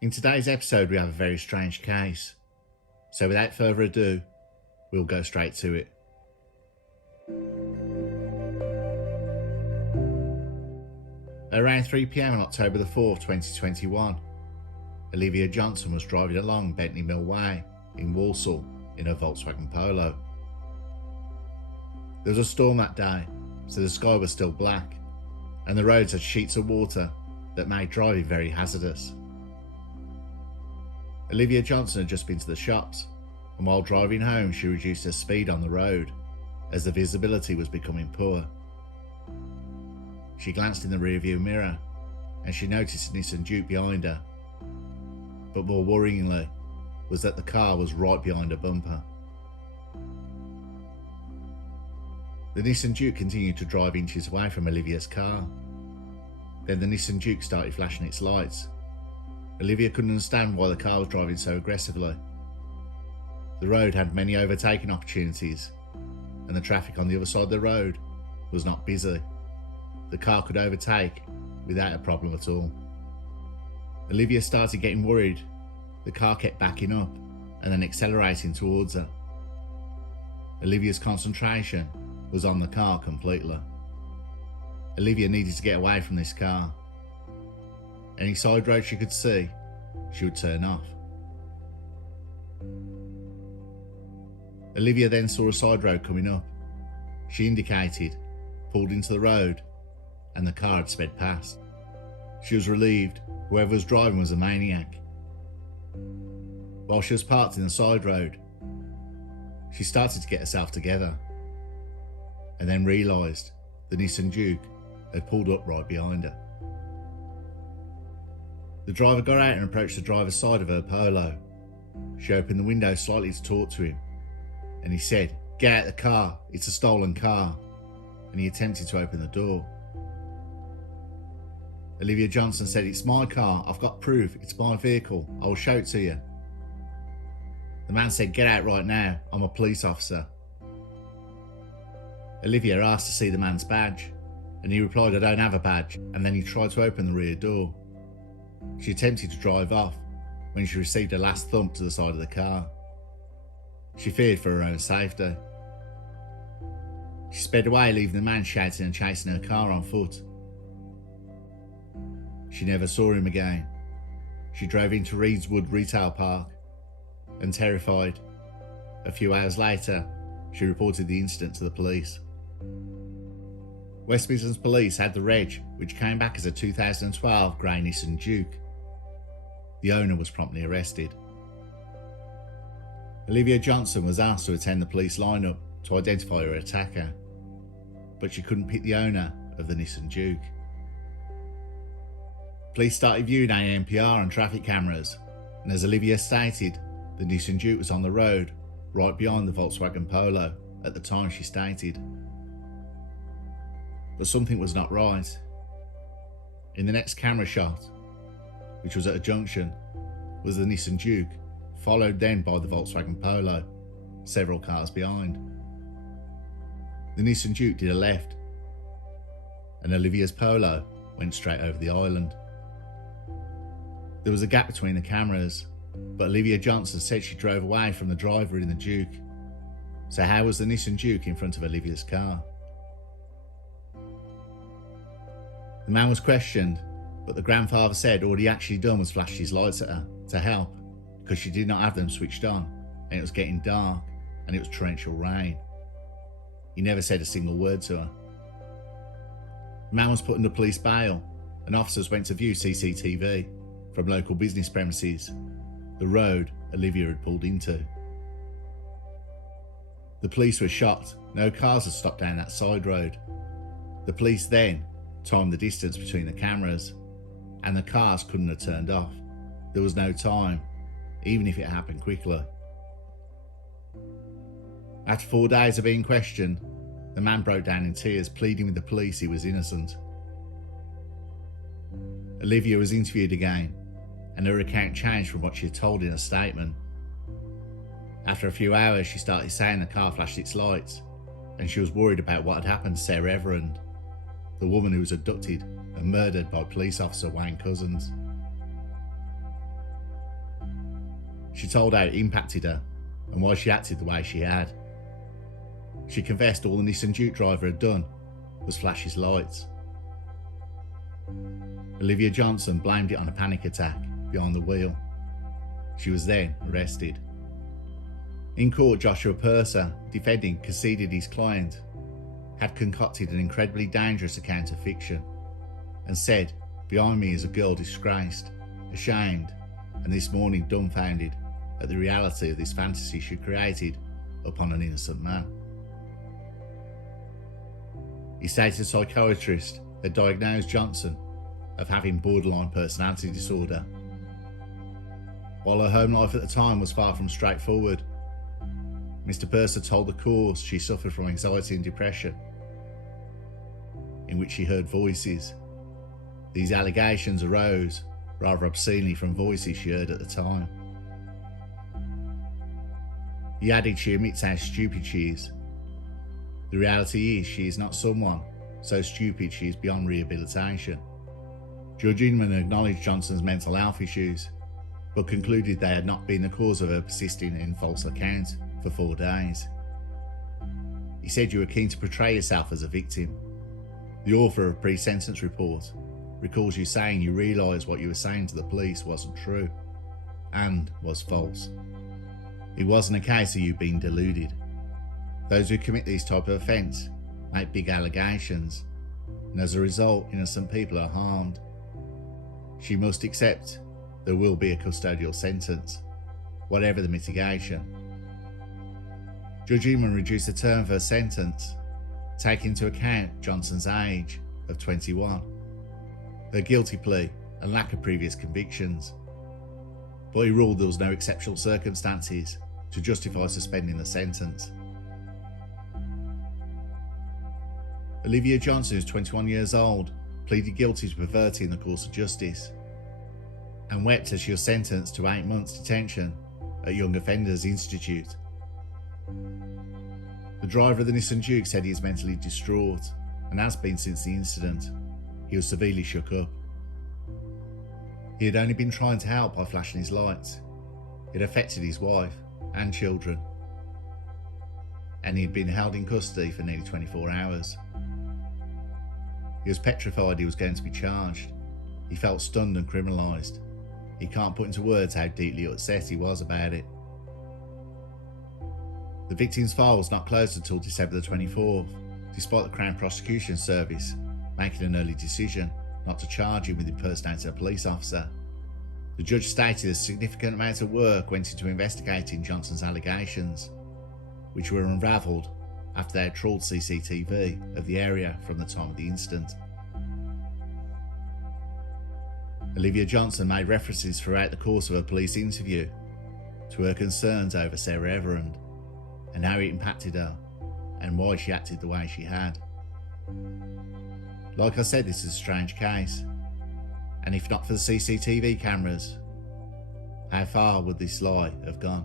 In today's episode, we have a very strange case. So without further ado, we'll go straight to it. Around 3 p.m. on October the 4th, 2021, Olivia Johnson was driving along Bentley Mill Way in Walsall in her Volkswagen Polo. There was a storm that day, so the sky was still black, and the roads had sheets of water that made driving very hazardous. Olivia Johnson had just been to the shops, and while driving home she reduced her speed on the road as the visibility was becoming poor. She glanced in the rearview mirror and she noticed a Nissan Juke behind her, but more worryingly was that the car was right behind her bumper. The Nissan Juke continued to drive inches away from Olivia's car. Then the Nissan Juke started flashing its lights. Olivia couldn't understand why the car was driving so aggressively. The road had many overtaking opportunities, and the traffic on the other side of the road was not busy. The car could overtake without a problem at all. Olivia started getting worried. The car kept backing up and then accelerating towards her. Olivia's concentration was on the car completely. Olivia needed to get away from this car. Any side road she could see, she would turn off. Olivia then saw a side road coming up. She indicated, pulled into the road, and the car had sped past. She was relieved whoever was driving was a maniac. While she was parked in the side road, she started to get herself together, and then realised the Nissan Juke had pulled up right behind her. The driver got out and approached the driver's side of her Polo. She opened the window slightly to talk to him, and he said, "Get out of the car, it's a stolen car," and he attempted to open the door. Olivia Johnson said, "It's my car, I've got proof, it's my vehicle, I will show it to you." The man said, "Get out right now, I'm a police officer." Olivia asked to see the man's badge, and he replied, "I don't have a badge," and then he tried to open the rear door. She attempted to drive off when she received a last thump to the side of the car. She feared for her own safety. She sped away, leaving the man shouting and chasing her car on foot. She never saw him again. She drove into Reedswood Retail Park, and terrified, a few hours later, she reported the incident to the police. West Midlands Police had the reg, which came back as a 2012 grey Nissan Juke. The owner was promptly arrested. Olivia Johnson was asked to attend the police lineup to identify her attacker, but she couldn't pick the owner of the Nissan Juke. Police started viewing ANPR and traffic cameras, and as Olivia stated, the Nissan Juke was on the road right behind the Volkswagen Polo at the time she stated. But something was not right. In the next camera shot, which was at a junction, was the Nissan Juke, followed then by the Volkswagen Polo, several cars behind. The Nissan Juke did a left, and Olivia's Polo went straight over the island. There was a gap between the cameras, but Olivia Johnson said she drove away from the driver in the Juke. So how was the Nissan Juke in front of Olivia's car? The man was questioned, but the grandfather said all he actually done was flash his lights at her to help, because she did not have them switched on, and it was getting dark and it was torrential rain. He never said a single word to her. The man was put under police bail, and officers went to view CCTV from local business premises, the road Olivia had pulled into. The police were shocked. No cars had stopped down that side road. The police then timed the distance between the cameras, and the cars couldn't have turned off. There was no time, even if it happened quickly. After 4 days of being questioned, the man broke down in tears, pleading with the police he was innocent. Olivia was interviewed again, and her account changed from what she had told in a statement. After a few hours, she started saying the car flashed its lights, and she was worried about what had happened to Sarah Everand, the woman who was abducted and murdered by police officer Wayne Cousins. She told how it impacted her and why she acted the way she had. She confessed all the Nissan Duke driver had done was flash his lights. Olivia Johnson blamed it on a panic attack behind the wheel. She was then arrested. In court, Joshua Purser, defending, conceded his client had concocted an incredibly dangerous account of fiction and said, "Behind me is a girl disgraced, ashamed, and this morning dumbfounded at the reality of this fantasy she created upon an innocent man." He stated a psychiatrist had diagnosed Johnson of having borderline personality disorder. While her home life at the time was far from straightforward, Mr. Purser told the court she suffered from anxiety and depression, in which she heard voices. These allegations arose rather obscenely from voices she heard at the time. He added she admits how stupid she is. The reality is she is not someone so stupid she is beyond rehabilitation. Judge Inman acknowledged Johnson's mental health issues, but concluded they had not been the cause of her persisting in false accounts for 4 days. He said, "You were keen to portray yourself as a victim. The author of a pre-sentence report recalls you saying you realised what you were saying to the police wasn't true and was false. It wasn't a case of you being deluded. Those who commit these type of offence make big allegations, and as a result, innocent people are harmed. She must accept there will be a custodial sentence, whatever the mitigation." Judge Inman reduced the term of her sentence, taking into account Johnson's age of 21, her guilty plea and lack of previous convictions, but he ruled there was no exceptional circumstances to justify suspending the sentence. Olivia Johnson, who's 21 years old, pleaded guilty to perverting the course of justice and wept as she was sentenced to 8 months detention at Young Offenders Institute. The driver of the Nissan Duke said he is mentally distraught and has been since the incident. He was severely shook up. He had only been trying to help by flashing his lights. It affected his wife and children, and he had been held in custody for nearly 24 hours. He was petrified he was going to be charged. He felt stunned and criminalised. He can't put into words how deeply upset he was about it. The victim's file was not closed until December the 24th, despite the Crown Prosecution Service making an early decision not to charge him with impersonating a police officer. The judge stated a significant amount of work went into investigating Johnson's allegations, which were unravelled after they had trawled CCTV of the area from the time of the incident. Olivia Johnson made references throughout the course of her police interview to her concerns over Sarah Everand and how it impacted her and why she acted the way she had. Like I said, this is a strange case, and if not for the CCTV cameras, how far would this lie have gone?